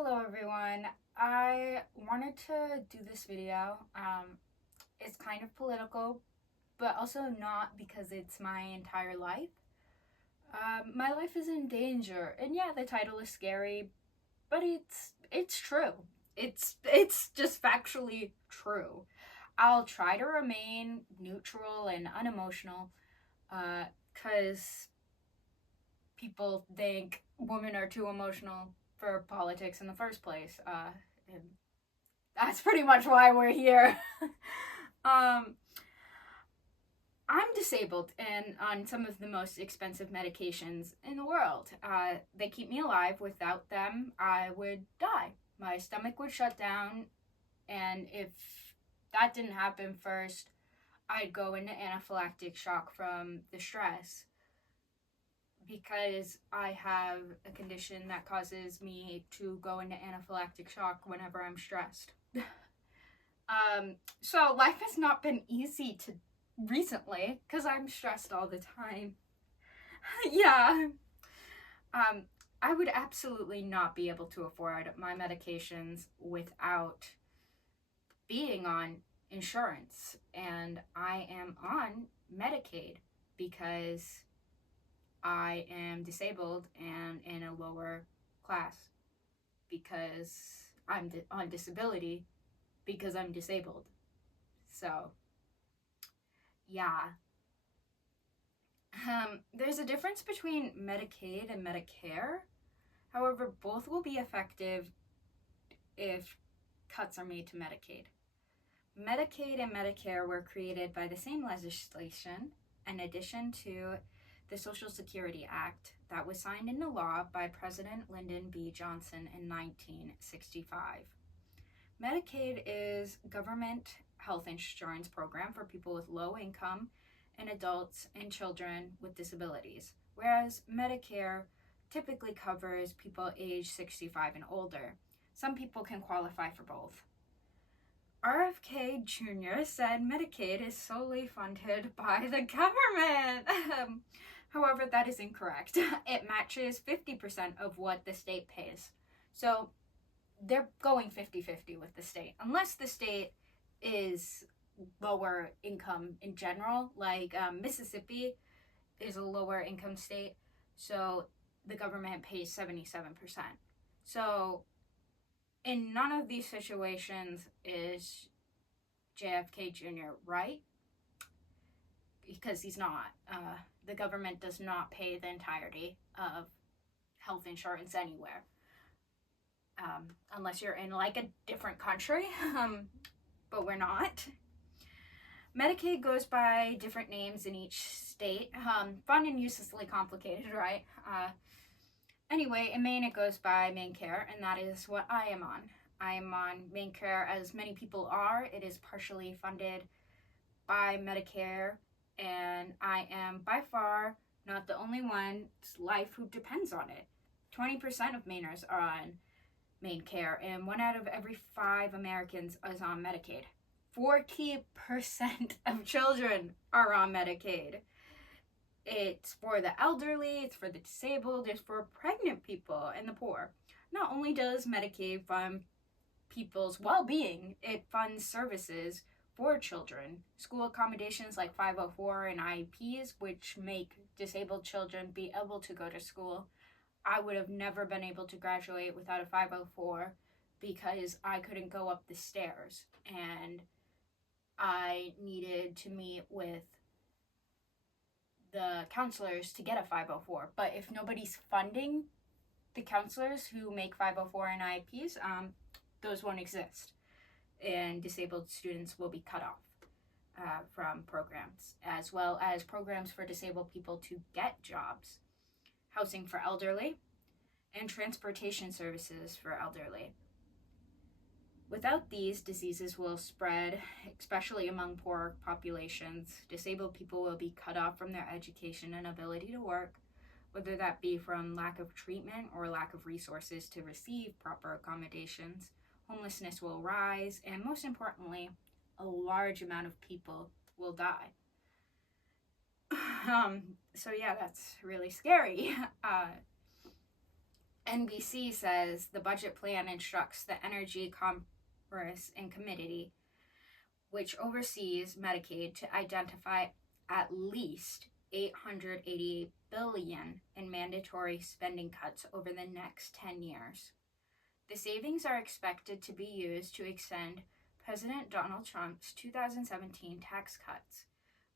Hello everyone. I wanted to do this video. It's kind of political, but also not because it's my entire life. My life is in danger, and yeah, the title is scary, but it's true. It's just factually true. I'll try to remain neutral and unemotional, because people think women are too emotional for politics in the first place. And that's pretty much why we're here. um, I'm disabled and on some of the most expensive medications in the world. They keep me alive. Without them, I would die. My stomach would shut down, and if that didn't happen first, I'd go into anaphylactic shock from the stress because I have a condition that causes me to go into anaphylactic shock whenever I'm stressed. So life has not been easy to recently because I'm stressed all the time. Yeah. Um, I would absolutely not be able to afford my medications without being on insurance, and I am on Medicaid because I am disabled and in a lower class because I'm on disability because I'm disabled. So, yeah. There's a difference between Medicaid and Medicare. However, both will be effective if cuts are made to Medicaid. Medicaid and Medicare were created by the same legislation in addition to the Social Security Act that was signed into law by President Lyndon B. Johnson in 1965. Medicaid is government health insurance program for people with low income and adults and children with disabilities, whereas Medicare typically covers people age 65 and older. Some people can qualify for both. RFK Jr. said Medicaid is solely funded by the government. However, that is incorrect. It matches 50% of what the state pays. So they're going 50-50 with the state. Unless the state is lower income in general, like Mississippi is a lower income state, so the government pays 77%. So in none of these situations is JFK Jr. right, because he's not. The government does not pay the entirety of health insurance anywhere, unless you're in like a different country, but we're not. Medicaid goes by different names in each state. Fun and uselessly complicated, right? Anyway, in Maine it goes by MaineCare, and that is what I am on. I am on MaineCare, as many people are. It is partially funded by Medicare, and I am by far not the only one's life who depends on it. 20% of Mainers are on MaineCare, and 1 out of every 5 Americans is on Medicaid. 40% of children are on Medicaid. It's for the elderly, it's for the disabled, it's for pregnant people and the poor. Not only does Medicaid fund people's well-being, it funds services for children. School accommodations like 504 and IEPs, which make disabled children be able to go to school. I would have never been able to graduate without a 504 because I couldn't go up the stairs, and I needed to meet with the counselors to get a 504. But if nobody's funding the counselors who make 504 and IEPs, those won't exist, and disabled students will be cut off from programs, as well as programs for disabled people to get jobs, housing for elderly, and transportation services for elderly. Without these, diseases will spread, especially among poor populations. Disabled people will be cut off from their education and ability to work, whether that be from lack of treatment or lack of resources to receive proper accommodations. Homelessness will rise, and most importantly, a large amount of people will die. So yeah, that's really scary. NBC says the budget plan instructs the Energy, Commerce, and Committee, which oversees Medicaid, to identify at least $888 billion in mandatory spending cuts over the next 10 years. The savings are expected to be used to extend President Donald Trump's 2017 tax cuts,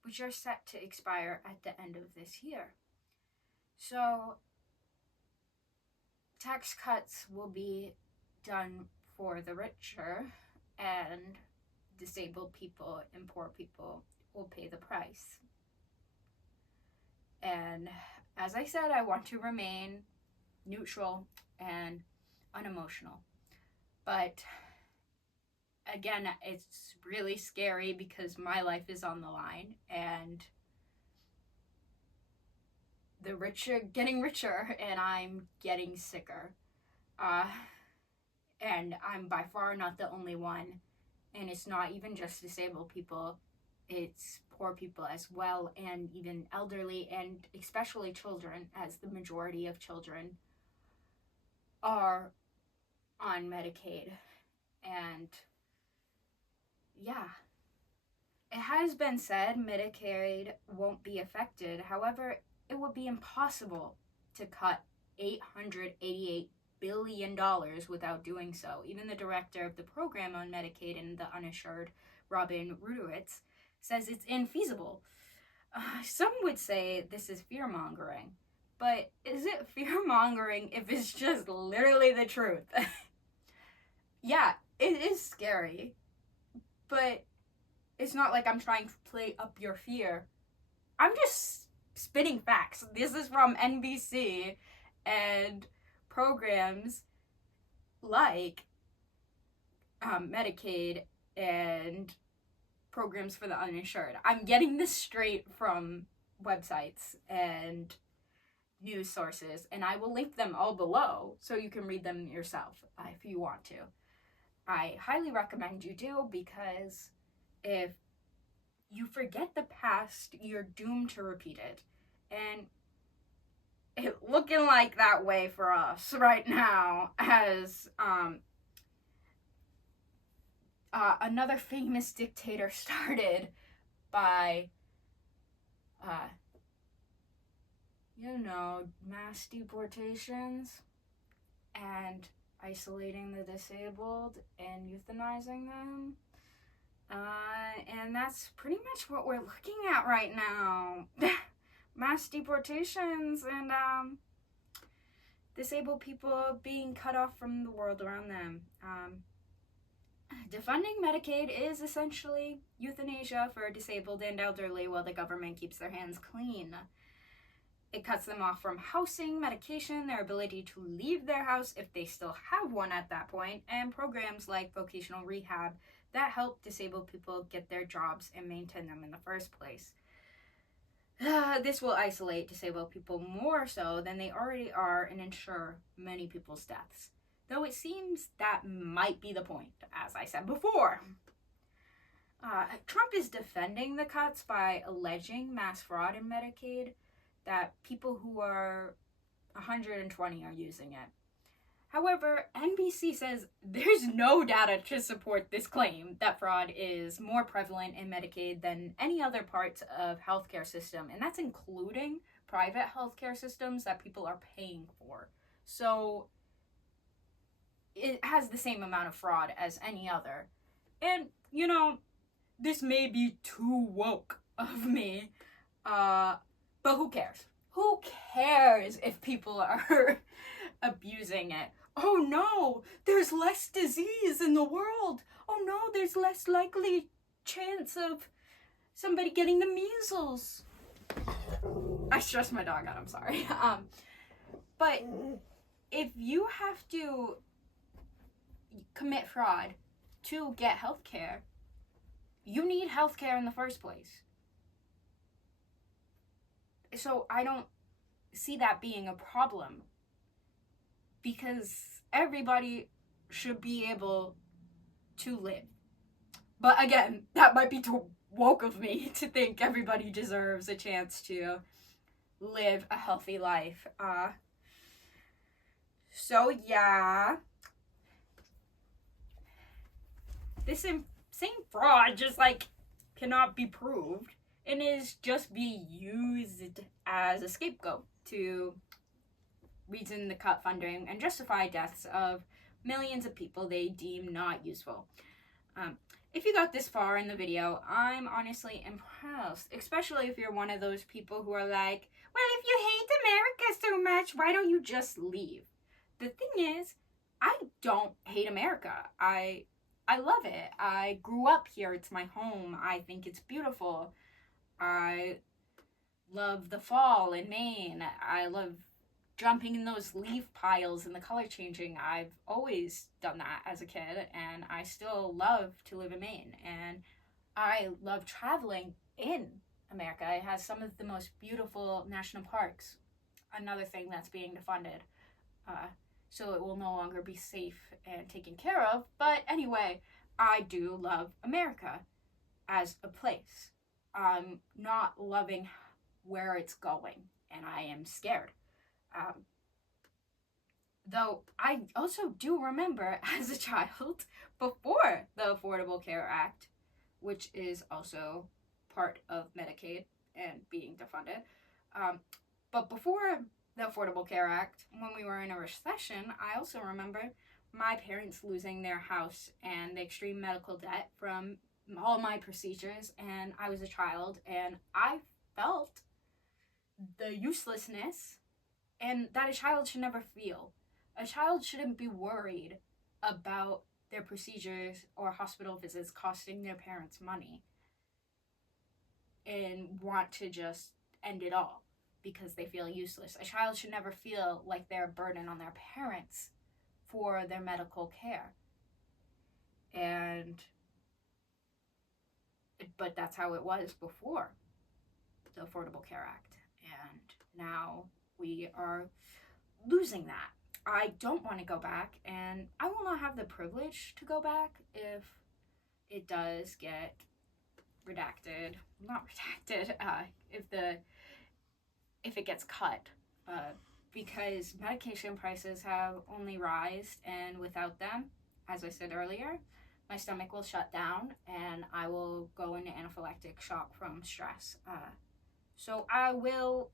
which are set to expire at the end of this year. So, tax cuts will be done for the richer, and disabled people and poor people will pay the price. And as I said, I want to remain neutral and unemotional. But again, it's really scary because my life is on the line, and the rich are getting richer and I'm getting sicker. And I'm by far not the only one. And it's not even just disabled people, it's poor people as well, and even elderly, and especially children, as the majority of children are on Medicaid. And yeah, it has been said Medicaid won't be affected. However, it would be impossible to cut $888 billion without doing so. Even the director of the program on Medicaid and the uninsured, Robin Rudowitz, says it's infeasible. Some would say this is fear-mongering, but is it fear-mongering if it's just literally the truth? Yeah, it is scary, but it's not like I'm trying to play up your fear. I'm just spitting facts. This is from NBC, and programs like Medicaid and programs for the uninsured. I'm getting this straight from websites and news sources, and I will link them all below so you can read them yourself if you want to. I highly recommend you do, because if you forget the past, you're doomed to repeat it. And it looking like that way for us right now, as another famous dictator started by mass deportations and isolating the disabled and euthanizing them. And that's pretty much what we're looking at right now. Mass deportations and disabled people being cut off from the world around them. Defunding Medicaid is essentially euthanasia for disabled and elderly while the government keeps their hands clean. It cuts them off from housing, medication, their ability to leave their house if they still have one at that point, and programs like vocational rehab that help disabled people get their jobs and maintain them in the first place. This will isolate disabled people more so than they already are and ensure many people's deaths. Though it seems that might be the point, as I said before. Trump is defending the cuts by alleging mass fraud in Medicaid, that people who are 120 are using it. However, NBC says there's no data to support this claim that fraud is more prevalent in Medicaid than any other parts of healthcare system, and that's including private healthcare systems that people are paying for. So it has the same amount of fraud as any other. And, this may be too woke of me, but who cares? Who cares if people are abusing it? Oh no, there's less disease in the world. Oh no, there's less likely chance of somebody getting the measles. I stressed my dog out, I'm sorry. But if you have to commit fraud to get health care, you need health care in the first place. So I don't see that being a problem, because everybody should be able to live. But again, that might be too woke of me to think everybody deserves a chance to live a healthy life. So yeah, this same fraud just like cannot be proved and is just be used as a scapegoat to reason the cut funding and justify deaths of millions of people they deem not useful. Um, if you got this far in the video, I'm honestly impressed, especially if you're one of those people who are like, well, if you hate America so much, why don't you just leave? The thing is, I don't hate America. I love it. I grew up here. It's my home. I think it's beautiful. I love the fall in Maine. I love jumping in those leaf piles and the color changing. I've always done that as a kid, and I still love to live in Maine. And I love traveling in America. It has some of the most beautiful national parks. Another thing that's being defunded. So it will no longer be safe and taken care of. But anyway, I do love America as a place. I'm not loving where it's going, and I am scared. Though I also do remember as a child, before the Affordable Care Act, which is also part of Medicaid and being defunded, but before the Affordable Care Act, when we were in a recession, I also remember my parents losing their house and the extreme medical debt from all my procedures, and I was a child, and I felt the uselessness and that a child should never feel. A child shouldn't be worried about their procedures or hospital visits costing their parents money and want to just end it all because they feel useless. A child should never feel like they're a burden on their parents for their medical care. But that's how it was before the Affordable Care Act. And now we are losing that. I don't want to go back, and I will not have the privilege to go back if it does get redacted. Not redacted. If it gets cut, because medication prices have only risen, and without them, as I said earlier, my stomach will shut down, and I will go into anaphylactic shock from stress. So I will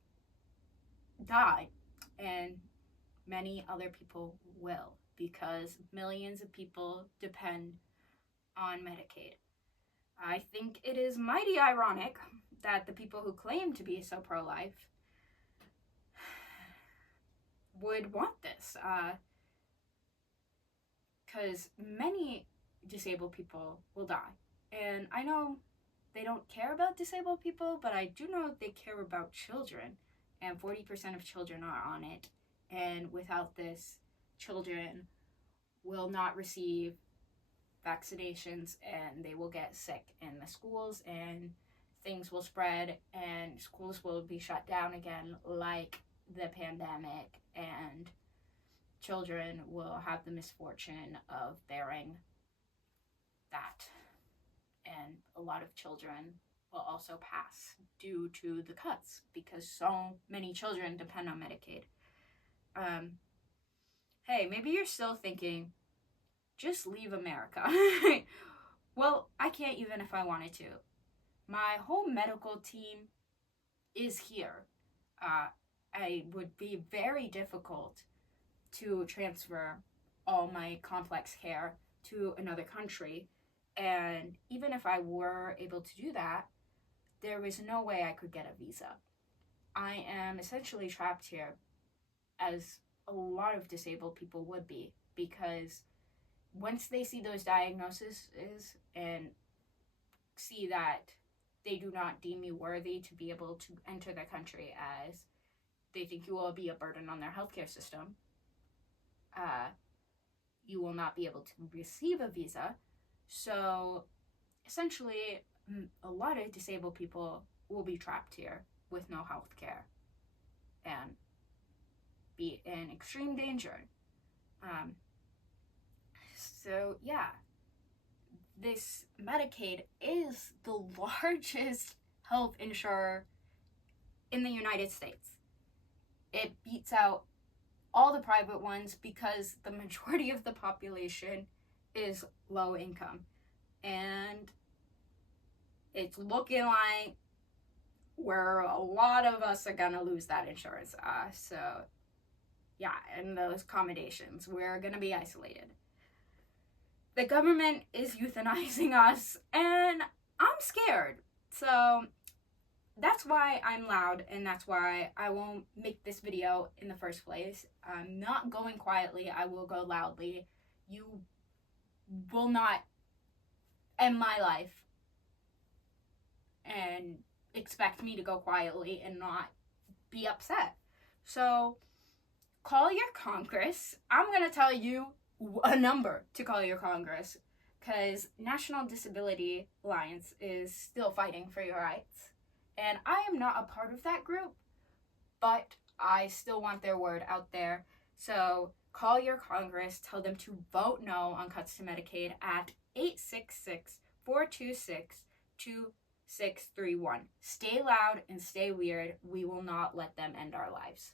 die, and many other people will, because millions of people depend on Medicaid. I think it is mighty ironic that the people who claim to be so pro-life would want this, because many disabled people will die. And I know they don't care about disabled people, but I do know they care about children, and 40% of children are on it. And without this, children will not receive vaccinations, and they will get sick in the schools, and things will spread, and schools will be shut down again like the pandemic, and children will have the misfortune of bearing that. And a lot of children will also pass due to the cuts because so many children depend on Medicaid. Hey, maybe you're still thinking, just leave America. Well, I can't even if I wanted to. My whole medical team is here. It would be very difficult to transfer all my complex care to another country. And even if I were able to do that, there was no way I could get a visa. I am essentially trapped here, as a lot of disabled people would be, because once they see those diagnoses and see that they do not deem you worthy to be able to enter their country, as they think you will be a burden on their healthcare system, you will not be able to receive a visa. So essentially, a lot of disabled people will be trapped here with no health care and be in extreme danger. So yeah, this Medicaid is the largest health insurer in the United States. It beats out all the private ones, because the majority of the population is low income. And it's looking like where a lot of us are gonna lose that insurance. So yeah, and those accommodations, we're gonna be isolated. The government is euthanizing us, and I'm scared. So that's why I'm loud, and that's why I won't make this video in the first place. I'm not going quietly, I will go loudly. You will not end my life and expect me to go quietly and not be upset. So call your Congress. I'm gonna tell you a number to call your Congress, because National Disability Alliance is still fighting for your rights. And I am not a part of that group, but I still want their word out there. So call your Congress, tell them to vote no on cuts to Medicaid at 866-426-2631. Stay loud and stay weird. We will not let them end our lives.